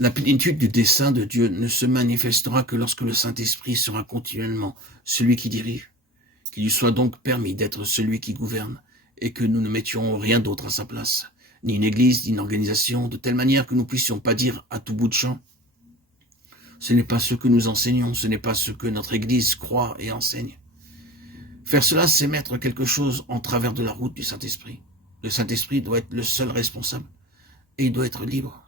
La plénitude du dessein de Dieu ne se manifestera que lorsque le Saint-Esprit sera continuellement celui qui dirige, qu'il lui soit donc permis d'être celui qui gouverne, et que nous ne mettions rien d'autre à sa place, ni une église, ni une organisation, de telle manière que nous puissions pas dire à tout bout de champ, ce n'est pas ce que nous enseignons, ce n'est pas ce que notre église croit et enseigne. Faire cela, c'est mettre quelque chose en travers de la route du Saint-Esprit. Le Saint-Esprit doit être le seul responsable, et il doit être libre.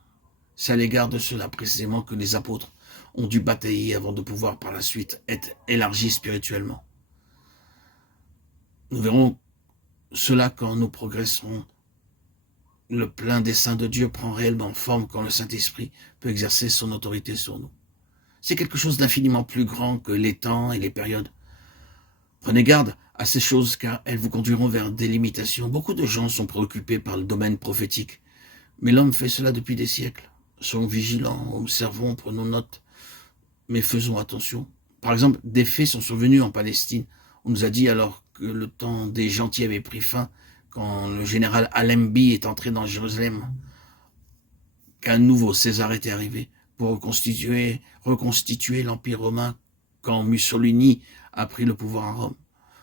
C'est à l'égard de cela précisément que les apôtres ont dû batailler avant de pouvoir par la suite être élargis spirituellement. Nous verrons cela quand nous progresserons. Le plein dessein de Dieu prend réellement forme quand le Saint-Esprit peut exercer son autorité sur nous. C'est quelque chose d'infiniment plus grand que les temps et les périodes. Prenez garde à ces choses car elles vous conduiront vers des limitations. Beaucoup de gens sont préoccupés par le domaine prophétique, mais l'homme fait cela depuis des siècles. Soyons vigilants, observons, prenons note, mais faisons attention. Par exemple, des faits sont survenus en Palestine. On nous a dit alors que le temps des gentils avait pris fin, quand le général Allenby est entré dans Jérusalem, qu'un nouveau César était arrivé pour reconstituer l'Empire romain quand Mussolini a pris le pouvoir à Rome.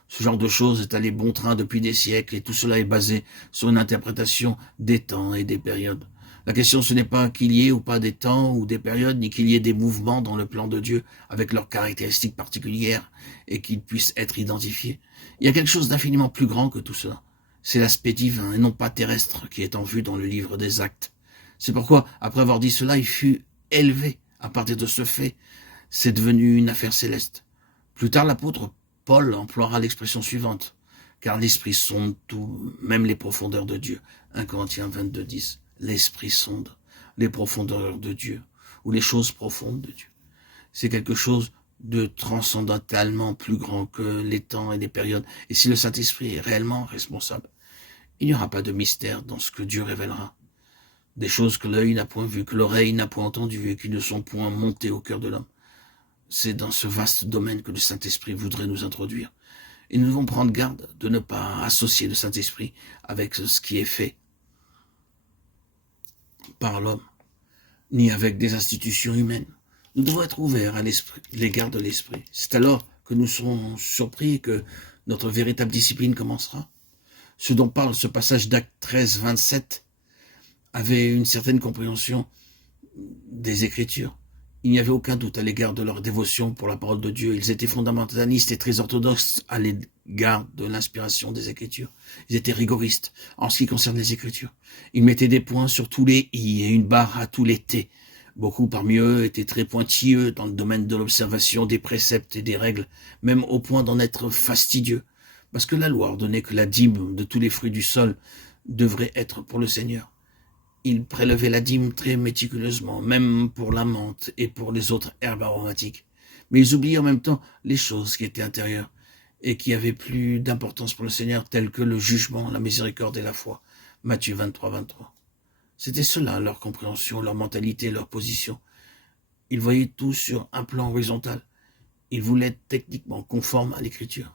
Ce genre de choses est allé bon train depuis des siècles et tout cela est basé sur une interprétation des temps et des périodes. La question, ce n'est pas qu'il y ait ou pas des temps ou des périodes, ni qu'il y ait des mouvements dans le plan de Dieu avec leurs caractéristiques particulières et qu'ils puissent être identifiés. Il y a quelque chose d'infiniment plus grand que tout cela. C'est l'aspect divin et non pas terrestre qui est en vue dans le livre des Actes. C'est pourquoi, après avoir dit cela, il fut élevé. À partir de ce fait, c'est devenu une affaire céleste. Plus tard, l'apôtre Paul emploiera l'expression suivante, car l'esprit sonde tout, même les profondeurs de Dieu. 1 Corinthiens 22, 10. L'esprit sonde les profondeurs de Dieu, ou les choses profondes de Dieu. C'est quelque chose de transcendentalement plus grand que les temps et les périodes. Et si le Saint-Esprit est réellement responsable, il n'y aura pas de mystère dans ce que Dieu révélera. Des choses que l'œil n'a point vues, que l'oreille n'a point entendues et qui ne sont point montées au cœur de l'homme. C'est dans ce vaste domaine que le Saint-Esprit voudrait nous introduire. Et nous devons prendre garde de ne pas associer le Saint-Esprit avec ce qui est fait par l'homme, ni avec des institutions humaines. Nous devons être ouverts à l'égard de l'Esprit. C'est alors que nous serons surpris que notre véritable discipline commencera. Ce dont parle ce passage d'Actes 13, 27 avait une certaine compréhension des Écritures. Il n'y avait aucun doute à l'égard de leur dévotion pour la parole de Dieu. Ils étaient fondamentalistes et très orthodoxes à l'égard de l'inspiration des Écritures. Ils étaient rigoristes en ce qui concerne les Écritures. Ils mettaient des points sur tous les i et une barre à tous les t. Beaucoup parmi eux étaient très pointilleux dans le domaine de l'observation des préceptes et des règles, même au point d'en être fastidieux, parce que la loi ordonnait que la dîme de tous les fruits du sol devrait être pour le Seigneur. Ils prélevaient la dîme très méticuleusement, même pour la menthe et pour les autres herbes aromatiques. Mais ils oubliaient en même temps les choses qui étaient intérieures et qui avaient plus d'importance pour le Seigneur, telles que le jugement, la miséricorde et la foi. Matthieu 23, 23. C'était cela, leur compréhension, leur mentalité, leur position. Ils voyaient tout sur un plan horizontal. Ils voulaient être techniquement conformes à l'Écriture.